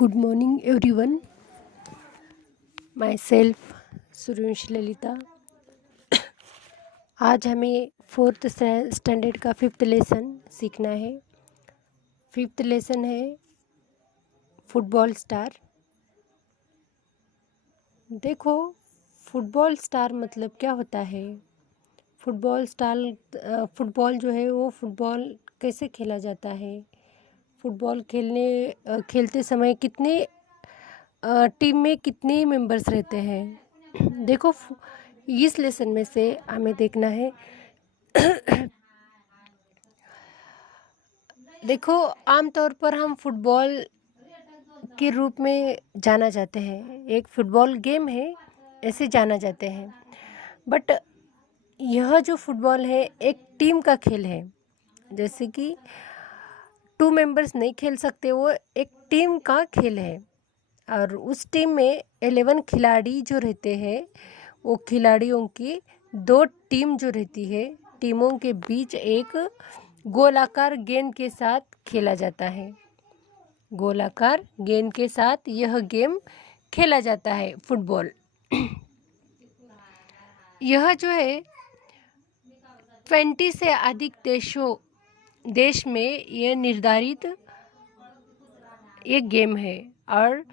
Good morning, everyone. Myself, Suresh Lalita. आज हमें fourth standard का फिफ्थ लेसन सीखना है. फिफ्थ लेसन है फुटबॉल स्टार. देखो, फुटबॉल स्टार मतलब क्या होता है. फुटबॉल जो है वो फुटबॉल कैसे खेला जाता है. फुटबॉल खेलते समय कितने टीम में कितने मेंबर्स रहते हैं. देखो, इस लेसन में से हमें देखना है. देखो, आमतौर पर हम फुटबॉल के रूप में जाना जाते हैं. एक फुटबॉल गेम है ऐसे जाना जाते हैं. बट यह जो फुटबॉल है एक टीम का खेल है. जैसे कि 2 मेंबर्स नहीं खेल सकते, वो एक टीम का खेल है. और उस टीम में 11 खिलाड़ी जो रहते हैं, वो खिलाड़ियों की 2 टीम जो रहती है, टीमों के बीच एक गोलाकार गेंद के साथ खेला जाता है. गोलाकार गेंद के साथ यह गेम खेला जाता है फुटबॉल. यह जो है 20 से अधिक देश में यह निर्धारित एक गेम है. और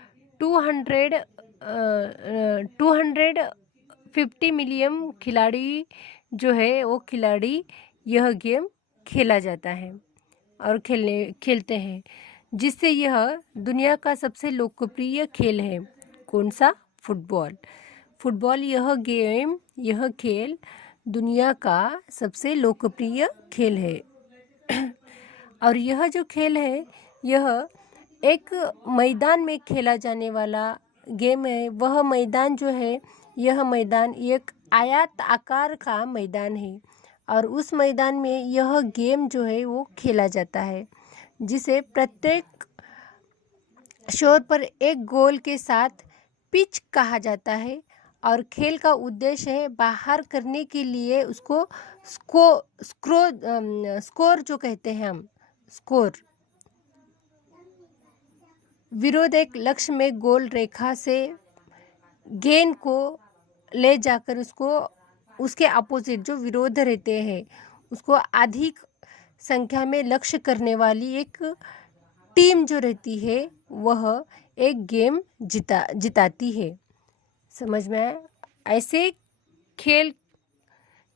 250 मिलियन खिलाड़ी जो है वो खिलाड़ी यह गेम खेला जाता है और खेलते हैं, जिससे यह दुनिया का सबसे लोकप्रिय खेल है. कौन सा? फुटबॉल. यह खेल दुनिया का सबसे लोकप्रिय खेल है. और यह जो खेल है यह एक मैदान में खेला जाने वाला गेम है. वह मैदान जो है, यह मैदान एक आयत आकार का मैदान है. और उस मैदान में यह गेम जो है वो खेला जाता है, जिसे प्रत्येक छोर पर एक गोल के साथ पिच कहा जाता है. और खेल का उद्देश्य है बाहर करने के लिए उसको स्कोर जो कहते हैं हम, स्कोर. विरोध एक लक्ष्य में गोल रेखा से गेंद को ले जाकर उसके अपोजिट जो विरोध रहते हैं उसको अधिक संख्या में लक्ष्य करने वाली एक टीम जो रहती है वह एक गेम जिताती है. समझ में आया? ऐसे खेल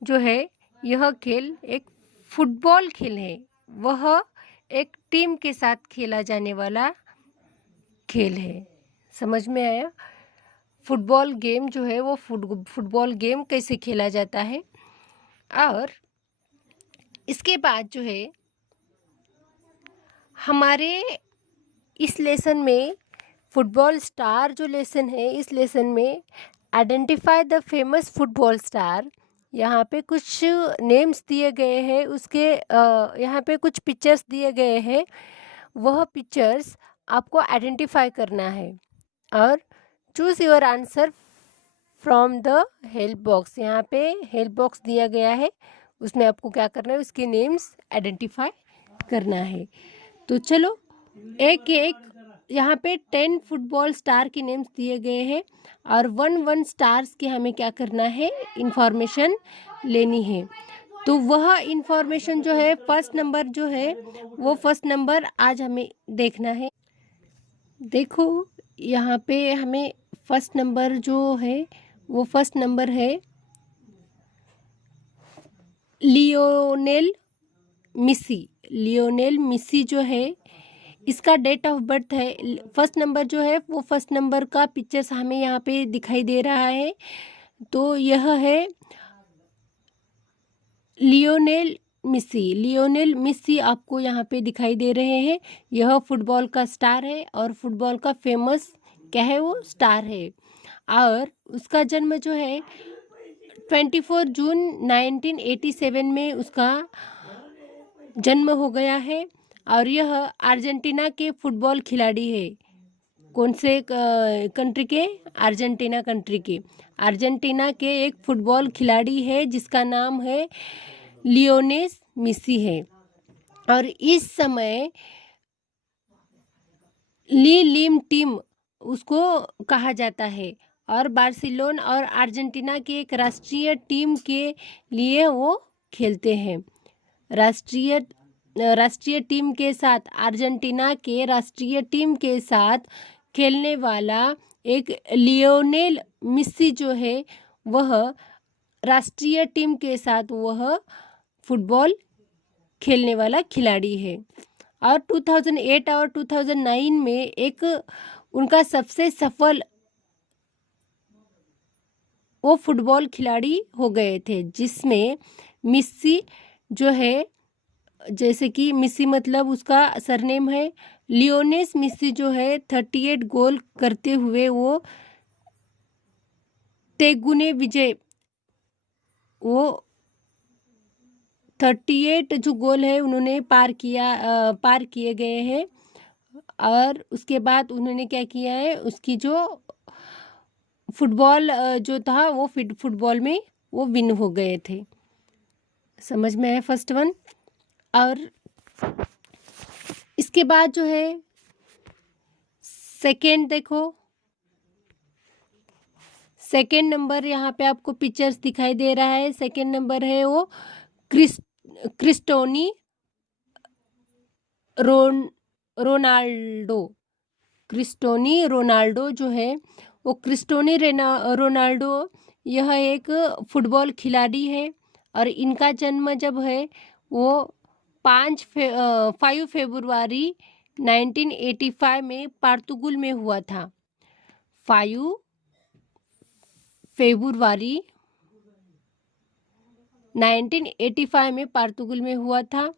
जो है, यह खेल एक फुटबॉल खेल है. वह एक टीम के साथ खेला जाने वाला खेल है. समझ में आया? फुटबॉल गेम जो है वो फुटबॉल गेम कैसे खेला जाता है. और इसके बाद जो है हमारे इस लेसन में फुटबॉल स्टार जो लेसन है, इस लेसन में identify the famous football star. यहाँ पे कुछ नेम्स दिए गए हैं, उसके यहाँ पे कुछ पिक्चर्स दिए गए हैं. वह पिक्चर्स आपको आइडेंटिफाई करना है. और choose your answer from the help box. यहाँ पे हेल्प बॉक्स दिया गया है, उसमें आपको क्या करना है, उसके नेम्स आइडेंटिफाई करना है. तो चलो एक यहाँ पे 10 फुटबॉल स्टार के नेम्स दिए गए हैं और 1 स्टार्स के हमें क्या करना है, इंफॉर्मेशन लेनी है. तो वह इंफॉर्मेशन जो है, फर्स्ट नंबर जो है वो फर्स्ट नंबर आज हमें देखना है. देखो, यहाँ पे हमें फर्स्ट नंबर जो है वो फर्स्ट नंबर है लियोनेल मिसी जो है, इसका डेट ऑफ बर्थ है. फर्स्ट नंबर जो है वो फर्स्ट नंबर का पिक्चर्स हमें यहाँ पे दिखाई दे रहा है. तो यह है लियोनेल मिसी आपको यहाँ पे दिखाई दे रहे हैं. यह फुटबॉल का स्टार है और फुटबॉल का फेमस क्या है, वो स्टार है. और उसका जन्म जो है 24 जून 1987 में उसका जन्म हो गया है. और यह अर्जेंटीना के फुटबॉल खिलाड़ी है. कौन से कंट्री के? अर्जेंटीना कंट्री के. अर्जेंटीना के एक फुटबॉल खिलाड़ी है जिसका नाम है लियोनेल मिसी है. और इस समय ली लीम टीम उसको कहा जाता है, और बार्सिलोन और अर्जेंटीना के एक राष्ट्रीय टीम के लिए वो खेलते हैं। राष्ट्रीय टीम के साथ, अर्जेंटीना के राष्ट्रीय टीम के साथ खेलने वाला एक लियोनेल मेसी जो है, वह राष्ट्रीय टीम के साथ वह फुटबॉल खेलने वाला खिलाड़ी है। और 2008 और 2009 में एक उनका सबसे सफल वो फुटबॉल खिलाड़ी हो गए थे, जिसमें मेसी जो है, जैसे कि मेसी मतलब उसका सरनेम है लियोनेस मेसी, जो है 38 गोल करते हुए वो तेगुने विजय, वो 38 जो गोल है उन्होंने पार किए गए हैं। और उसके बाद उन्होंने क्या किया है, उसकी जो फुटबॉल जो था वो फुटबॉल में वो विन हो गए थे। समझ में है फर्स्ट वन। और इसके बाद जो है सेकेंड, देखो सेकेंड नंबर यहाँ पे आपको पिक्चर्स दिखाई दे रहा है। सेकेंड नंबर है वो क्रिस्टोनी रोनाल्डो। क्रिस्टोनी रोनाल्डो जो है वो रोनाल्डो, यह एक फुटबॉल खिलाड़ी है, और इनका जन्म जब है वो 5 फरवरी 1985 में पोर्तुगल में हुआ था। 5 फरवरी 1985 में पोर्तुगल में हुआ था,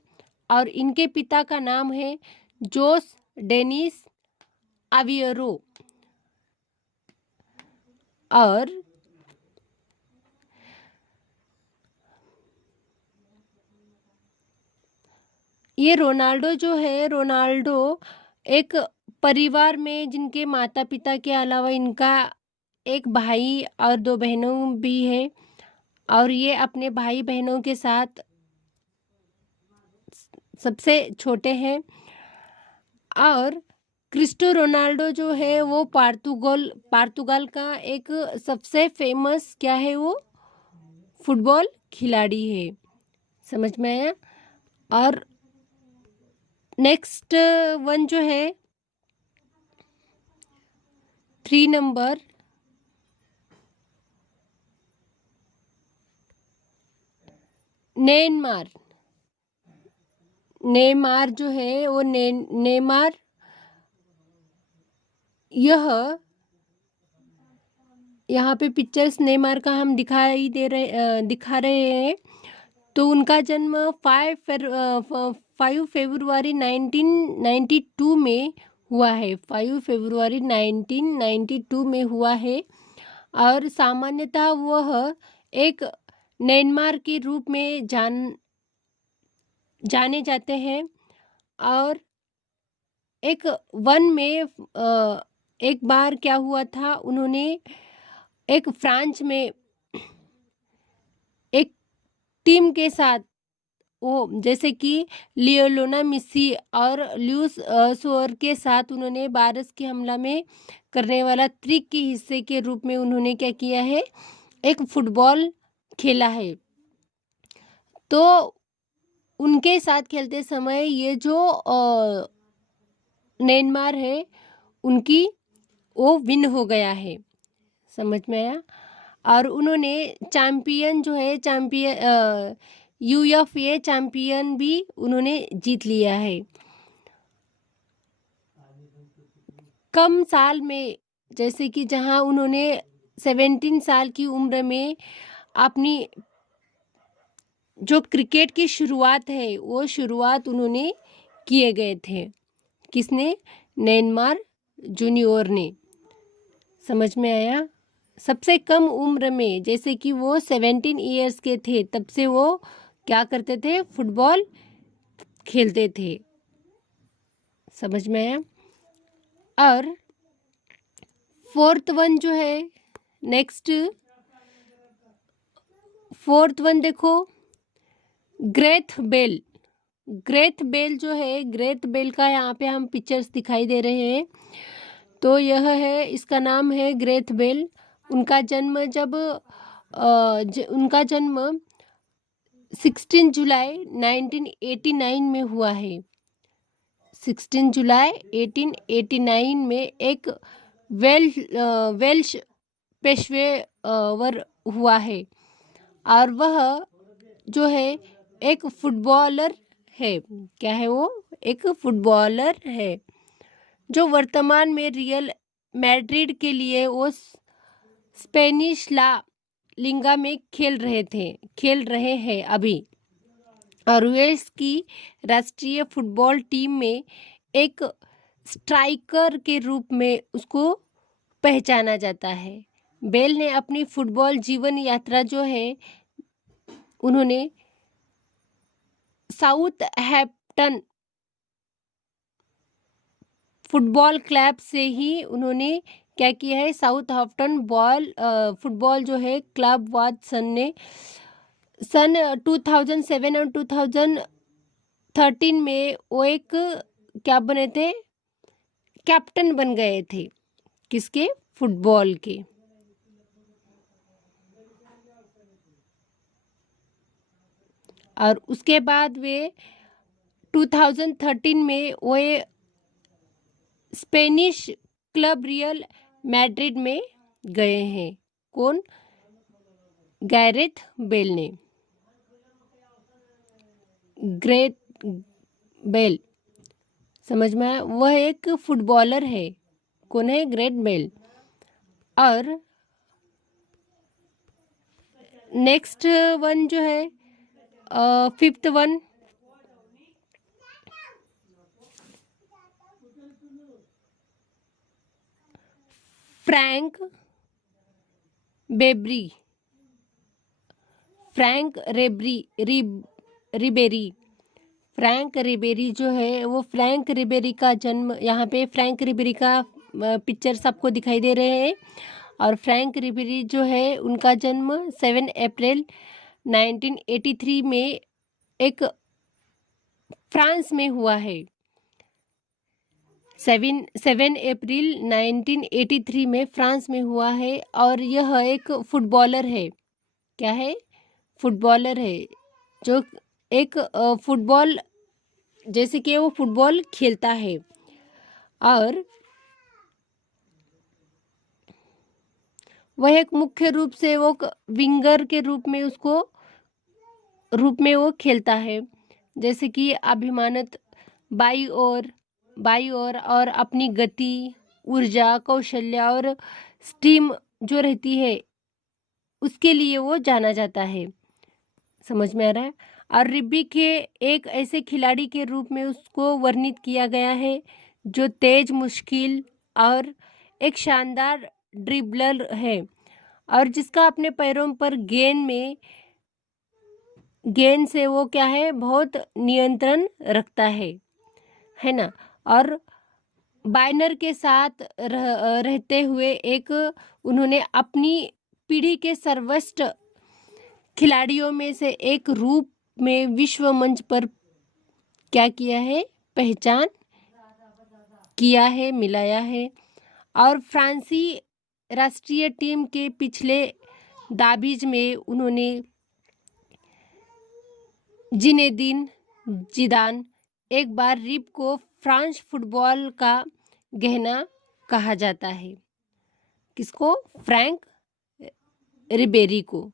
और इनके पिता का नाम है जोस डेनिस अवियरो। और ये रोनाल्डो जो है, रोनाल्डो एक परिवार में जिनके माता पिता के अलावा इनका एक भाई और 2 बहनों भी है, और ये अपने भाई बहनों के साथ सबसे छोटे हैं। और क्रिस्टो रोनाल्डो जो है वो पोर्तुगल का एक सबसे फेमस क्या है, वो फुटबॉल खिलाड़ी है। समझ में आया। और नेक्स्ट वन जो है 3 नंबर, नेमार जो है वो नेमार, यह यहाँ पे पिक्चर्स नेमार का हम दिखा रहे हैं। तो उनका जन्म 5 फरवरी 1992 में हुआ है। 5 फरवरी 1992 में हुआ है, और सामान्यतः वह एक नेमार के रूप में जाने जाते हैं। और एक वन में एक बार क्या हुआ था, उन्होंने एक फ्रांस में एक टीम के साथ, वो जैसे कि लियोनेल मेसी और लुइस सुआरेज के साथ उन्होंने बारिश के हमला में करने वाला ट्रिक के हिस्से के रूप में उन्होंने क्या किया है, एक फुटबॉल खेला है। तो उनके साथ खेलते समय ये जो नेमार है उनकी वो विन हो गया है। समझ में आया। और उन्होंने चैंपियन जो है यूएफए चैंपियन भी उन्होंने जीत लिया है। कम साल में, जैसे कि जहां उन्होंने 17 साल की उम्र में अपनी जो क्रिकेट की शुरुआत है वो शुरुआत उन्होंने किए गए थे। किसने? नेमार जूनियर ने। समझ में आया। सबसे कम उम्र में, जैसे कि वो 17 ईयर्स के थे, तब से वो क्या करते थे, फुटबॉल खेलते थे। समझ में आया। और फोर्थ वन जो है, नेक्स्ट फोर्थ वन देखो, ग्रेथ बेल। ग्रेथ बेल जो है, ग्रेथ बेल का यहाँ पे हम पिक्चर्स दिखाई दे रहे हैं। तो यह है, इसका नाम है ग्रेथ बेल। उनका जन्म उनका जन्म 16 जुलाई 1989 में हुआ है। 16 जुलाई 1889 में एक वेल्श पेशेवर हुआ है, और वह जो है एक फुटबॉलर है। क्या है वो? एक फुटबॉलर है, जो वर्तमान में रियल मैड्रिड के लिए वो स्पेनिश ला लिगा में खेल रहे हैं अभी। और यूएस की राष्ट्रीय फुटबॉल टीम में एक स्ट्राइकर के रूप में उसको पहचाना जाता है। बेल ने अपनी फुटबॉल जीवन यात्रा जो है, उन्होंने साउथहैम्पटन फुटबॉल क्लब से ही उन्होंने क्या किया है, साउथहैम्पटन फुटबॉल जो है क्लब वाद सन 2007 और 2013 में वो एक क्या बने थे, कैप्टन बन गए थे। किसके? फुटबॉल के। और उसके बाद वे 2013 में वो स्पेनिश क्लब रियल मैड्रिड में गए हैं। कौन? गैरेथ बेल ने। ग्रेट बेल, समझ में आया? वह एक फुटबॉलर है। कौन है? Gareth Bale. और नेक्स्ट वन जो है, fifth one, Franck Ribery. Franck Ribery जो है, वो फ्रैंक रिबेरी का जन्म, यहाँ पे फ्रैंक रिबेरी का पिक्चर सबको दिखाई दे रहे हैं। और फ्रैंक रिबेरी जो है, उनका जन्म 7 अप्रैल 1983 में एक फ्रांस में हुआ है। 7 अप्रैल 1983 में फ्रांस में हुआ है। और यह एक फुटबॉलर है। क्या है? फुटबॉलर है, जो एक फुटबॉल, जैसे कि वो फुटबॉल खेलता है। और वह एक मुख्य रूप से वो विंगर के रूप में वो खेलता है। जैसे कि अभिमानत बाई ओर और अपनी गति, ऊर्जा, कौशल्य और स्टीम जो रहती है, उसके लिए वो जाना जाता है। समझ में आ रहा है? और रिब्बी के एक ऐसे खिलाड़ी के रूप में उसको वर्णित किया गया है, जो तेज, मुश्किल और एक शानदार ड्रिबलर है, और जिसका अपने पैरों पर गेंद से वो क्या है, बहुत नियंत्रण रखता है ना। और बाइनर के साथ रहते हुए उन्होंने अपनी पीढ़ी के सर्वश्रेष्ठ खिलाड़ियों में से एक रूप में विश्व मंच पर क्या किया है, पहचान किया है, मिलाया है। और फ्रांसी राष्ट्रीय टीम के पिछले दाबिज में उन्होंने जिनेदिन जिदान, एक बार रिब को फ्रांस फुटबॉल का गहना कहा जाता है। किसको? फ्रैंक रिबेरी को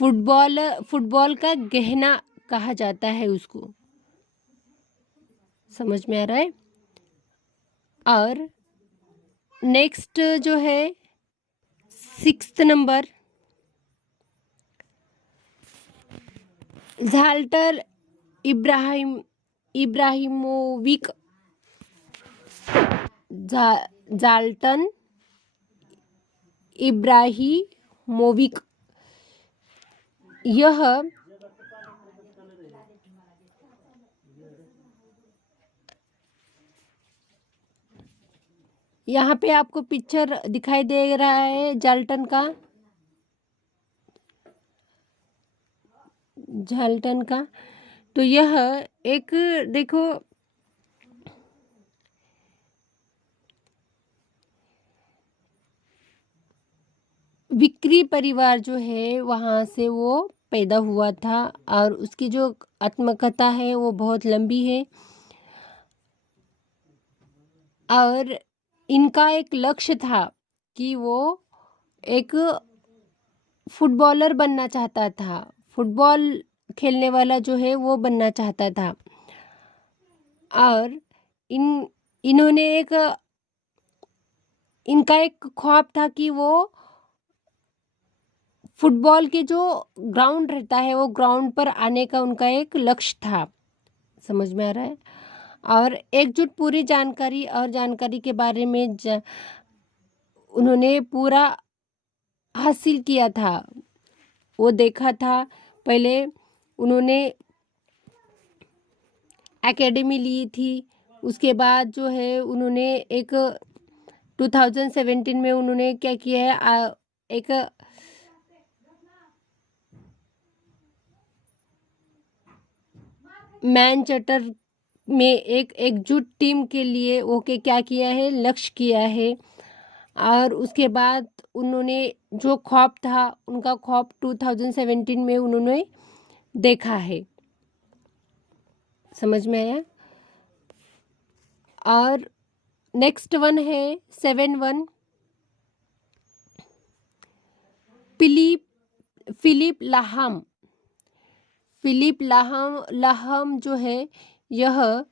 फुटबॉल का गहना कहा जाता है उसको। समझ में आ रहा है? और नेक्स्ट जो है 6th नंबर, ज़ाल्टन इब्राहिमोविक। ज़ाल्टन इब्राहिमोविक, यह यहाँ पे आपको पिक्चर दिखाई दे रहा है ज़ाल्टन का। तो यह एक देखो विक्री परिवार जो है वहाँ से वो पैदा हुआ था और उसकी जो आत्मकथा है वो बहुत लंबी है और इनका एक लक्ष्य था कि वो एक फुटबॉलर बनना चाहता था, फुटबॉल खेलने वाला जो है वो बनना चाहता था और इन्होंने इनका एक ख्वाब था कि वो फुटबॉल के जो ग्राउंड रहता है वो ग्राउंड पर आने का उनका एक लक्ष्य था। समझ में आ रहा है। और एकजुट पूरी जानकारी और जानकारी के बारे में उन्होंने पूरा हासिल किया था, वो देखा था। पहले उन्होंने एकेडमी ली थी, उसके बाद जो है उन्होंने एक 2017 में उन्होंने क्या किया है, एक मैनचेस्टर में एक एकजुट टीम के लिए ओके क्या किया है, लक्ष्य किया है। और उसके बाद उन्होंने जो ख्वाब था उनका ख्वाब 2017 में उन्होंने देखा है। समझ में आया। और नेक्स्ट वन है 7-1 फिलिप लाहम। फिलिप लाहम जो है यह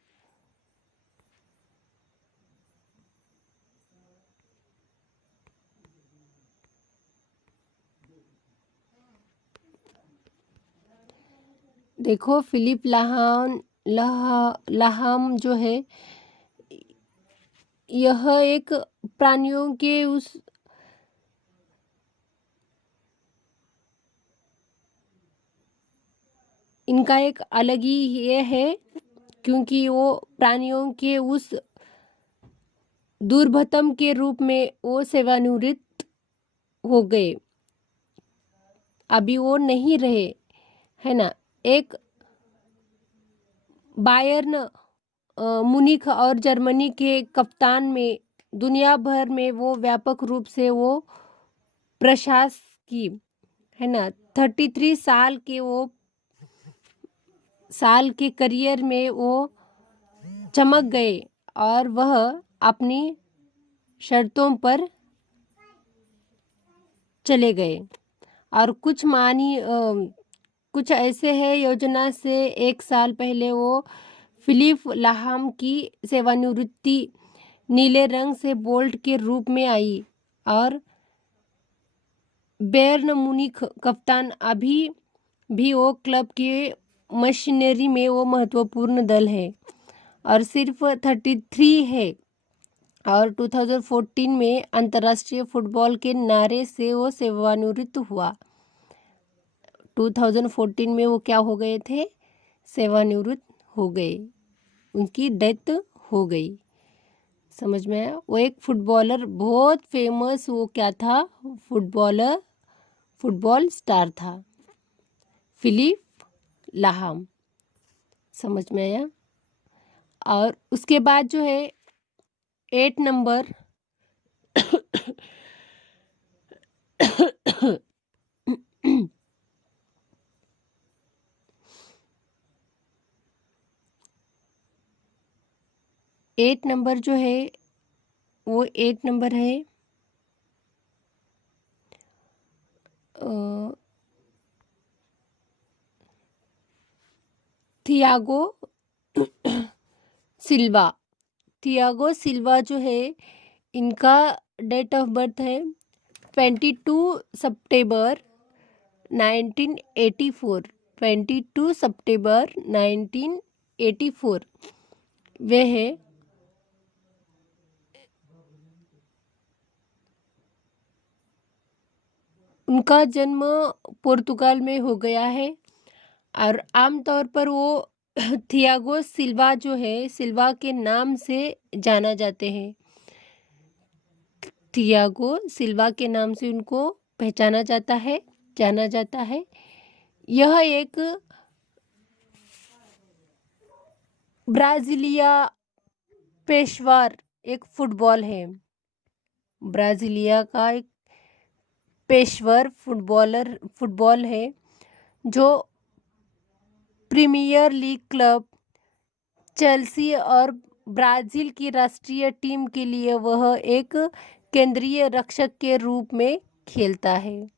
देखो फिलिप लाहम जो है यह एक प्राणियों के उस इनका एक अलग ही ये है क्योंकि वो प्राणियों के उस दुर्बतम के रूप में वो सेवानिवृत्त हो गए, अभी वो नहीं रहे, है ना। एक बायर्न मुनिख और जर्मनी के कप्तान में दुनिया भर में वो व्यापक रूप से वो प्रशासकी, है ना। 33 साल के करियर में वो चमक गए और वह अपनी शर्तों पर चले गए। और कुछ ऐसे है योजना से 1 साल पहले वो फिलिप लाहम की सेवानिवृत्ति नीले रंग से बोल्ट के रूप में आई और बेयर्न मुनिख कप्तान अभी भी वो क्लब के मशीनरी में वो महत्वपूर्ण दल है और सिर्फ 33 है और 2014 में अंतर्राष्ट्रीय फुटबॉल के नारे से वो सेवानिवृत्त हुआ। 2014 में वो क्या हो गए थे, सेवानिवृत्त हो गए, उनकी डेथ हो गई। समझ में आया। वो एक फुटबॉलर बहुत फेमस, वो क्या था, फुटबॉल स्टार था, फिलिप लाहम। समझ में आया। और उसके बाद जो है 8 नंबर 8 नंबर जो है वो 8 नंबर है थियागो सिल्वा। थियागो सिल्वा जो है इनका डेट ऑफ बर्थ है 22 सितंबर 1984। 22 सितंबर 1984 वे है। उनका जन्म पुर्तगाल में हो गया है और आमतौर पर वो थियागो सिल्वा जो है सिल्वा के नाम से जाना जाते हैं। थियागो सिल्वा के नाम से उनको पहचाना जाता है, जाना जाता है। यह एक ब्राज़ीलिया पेशवार एक फुटबॉल है। ब्राज़ीलिया का एक पेशेवर फुटबॉल है जो प्रीमियर लीग क्लब चेल्सी और ब्राज़ील की राष्ट्रीय टीम के लिए वह एक केंद्रीय रक्षक के रूप में खेलता है।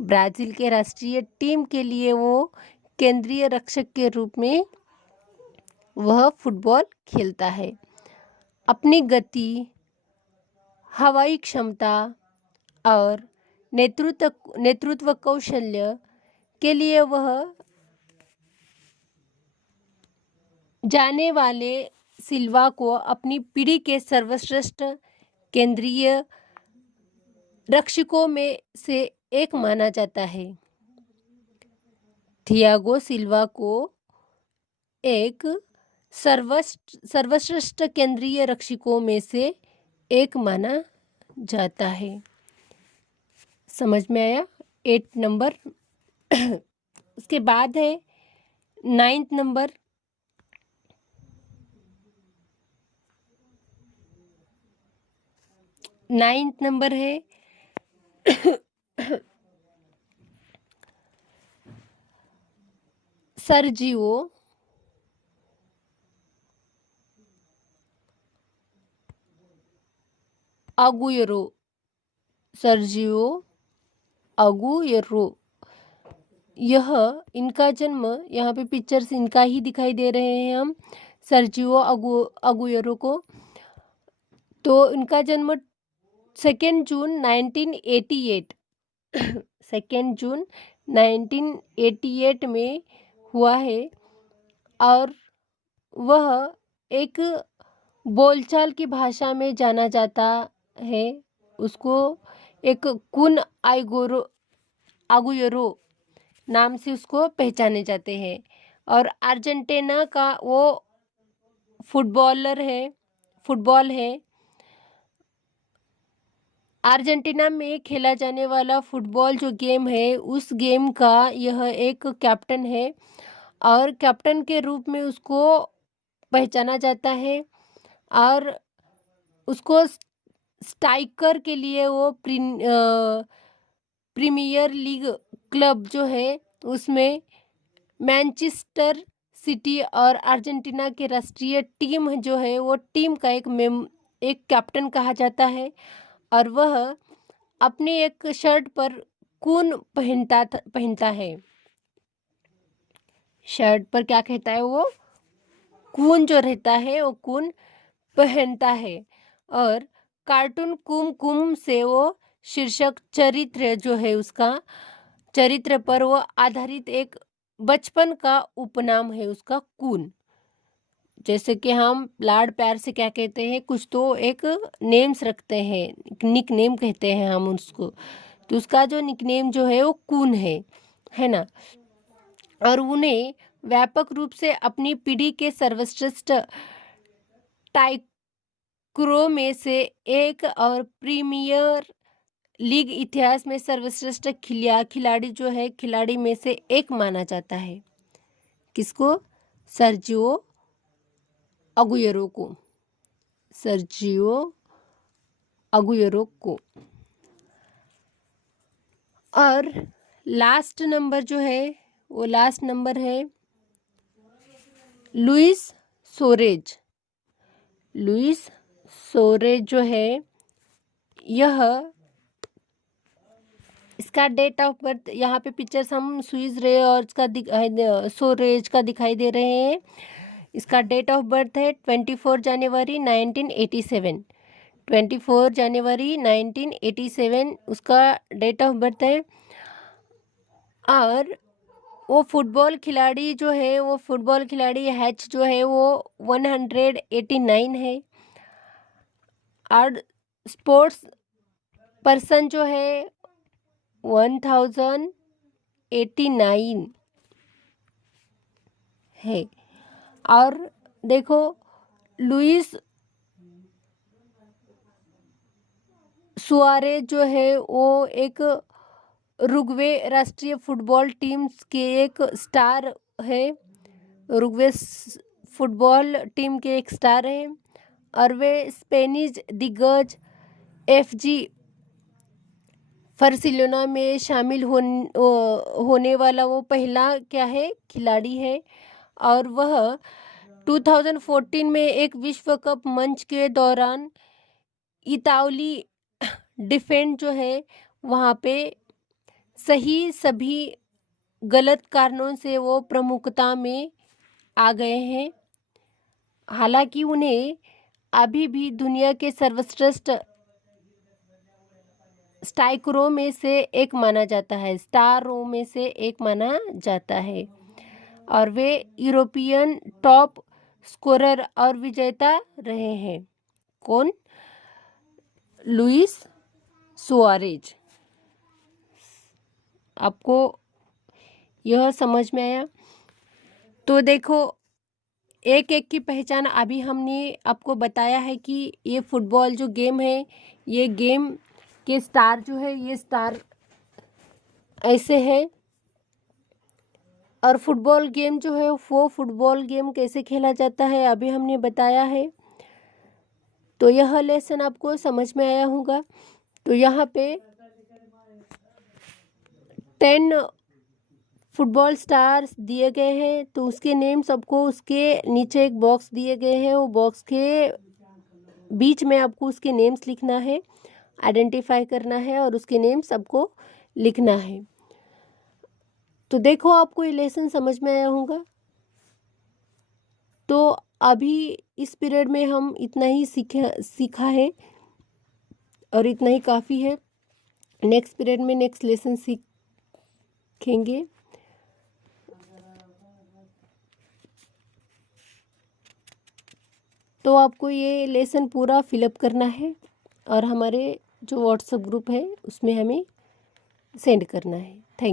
ब्राज़ील के राष्ट्रीय टीम के लिए वो केंद्रीय रक्षक के रूप में वह फुटबॉल खेलता है। अपनी गति, हवाई क्षमता और नेतृत्व कौशल्य के लिए वह जाने वाले सिल्वा को अपनी पीढ़ी के सर्वश्रेष्ठ केंद्रीय रक्षकों में से एक माना जाता है। थियागो सिल्वा को एक सर्वश्रेष्ठ केंद्रीय रक्षकों में से एक माना जाता है। समझ में आया? 8 नंबर। उसके बाद है 9th नंबर। नाइन्थ नंबर है सर्जियो अगुएरो। सर्जियो अगुएरो, यह इनका जन्म, यहाँ पे पिक्चर्स इनका ही दिखाई दे रहे हैं हम, सर्जियो अगुएरो को। तो इनका जन्म 2 जून 1988 2 जून 1988 में हुआ है और वह एक बोलचाल की भाषा में जाना जाता है। उसको एक कुन आगुएरो नाम से उसको पहचाने जाते हैं और अर्जेंटीना का वो फुटबॉल है। अर्जेंटीना में खेला जाने वाला फुटबॉल जो गेम है, उस गेम का यह एक कैप्टन है और कैप्टन के रूप में उसको पहचाना जाता है और उसको स्ट्राइकर के लिए वो प्रीमियर लीग क्लब जो है उसमें मैनचेस्टर सिटी और अर्जेंटीना के राष्ट्रीय टीम जो है वो टीम का एक कैप्टन कहा जाता है और वह अपने एक शर्ट पर कून पहनता है। शर्ट पर क्या कहता है वो कून जो रहता है वो कून पहनता है और कार्टून कुम कुम से वो शीर्षक चरित्र जो है उसका चरित्र पर वो आधारित एक बचपन का उपनाम है उसका कून। जैसे कि हम लाड प्यार से क्या कहते हैं, कुछ तो एक नेम्स रखते हैं, निक नेम कहते हैं हम उसको, तो उसका जो निक नेम जो है वो कून है ना। और उन्हें व्यापक रूप से अपनी पीढ़ी के सर्वश्रेष्ठ टाइक्रो में से एक और प्रीमियर लीग इतिहास में सर्वश्रेष्ठ खिलाड़ी जो है खिलाड़ी में से एक माना जाता है। किसको? सर्जियो अगुएरो को। सर्जियो अगुएरो को। और लास्ट नंबर जो है वो लास्ट नंबर है लुइस सोरेज। लुइस सोरेज जो है यह इसका डेट ऑफ बर्थ, यहाँ पे पिक्चर्स हम सुइज रे और इसका सोरेज का दिखाई दे रहे हैं। इसका डेट ऑफ बर्थ है 24 जनवरी 1987। 24 जनवरी 1987 उसका डेट ऑफ बर्थ है। और वो फुटबॉल खिलाड़ी जो है वो फुटबॉल खिलाड़ी हैच जो है वो 189 है और स्पोर्ट्स पर्सन जो है 1089 है। और देखो लुइस सुआरेज जो है वो एक उरुग्वे राष्ट्रीय फुटबॉल टीम्स के एक स्टार है। उरुग्वे फुटबॉल टीम के एक स्टार हैं और वे स्पेनिश दिग्गज एफजी बार्सिलोना में शामिल होने वाला वो पहला क्या है खिलाड़ी है। और वह 2014 में एक विश्व कप मंच के दौरान इतालवी डिफेंड जो है वहाँ पे सभी गलत कारणों से वो प्रमुखता में आ गए हैं। हालांकि उन्हें अभी भी दुनिया के सर्वश्रेष्ठ स्ट्राइकरों में से एक माना जाता है, स्टारों में से एक माना जाता है। और वे यूरोपियन टॉप स्कोरर और विजेता रहे हैं। कौन? Luis Suarez. आपको यह समझ में आया? तो देखो, एक एक की पहचान अभी हमने आपको बताया है कि ये फुटबॉल जो गेम है, ये गेम के स्टार जो है, ये स्टार ऐसे है। और फुटबॉल गेम जो है वो फुटबॉल गेम कैसे खेला जाता है अभी हमने बताया है। तो यह लेसन आपको समझ में आया होगा। तो यहाँ पे 10 फुटबॉल स्टार्स दिए गए हैं, तो उसके नेम सबको उसके नीचे एक बॉक्स दिए गए हैं, वो बॉक्स के बीच में आपको उसके नेम्स लिखना है, आइडेंटिफाई करना है और उसके नेम सबको लिखना है। तो देखो, आपको ये लेसन समझ में आया होगा। तो अभी इस पीरियड में हम इतना ही सीखा है और इतना ही काफ़ी है। नेक्स्ट पीरियड में नेक्स्ट लेसन सीखेंगे। तो आपको ये लेसन पूरा फिलअप करना है और हमारे जो व्हाट्सएप ग्रुप है उसमें हमें सेंड करना है। थैंक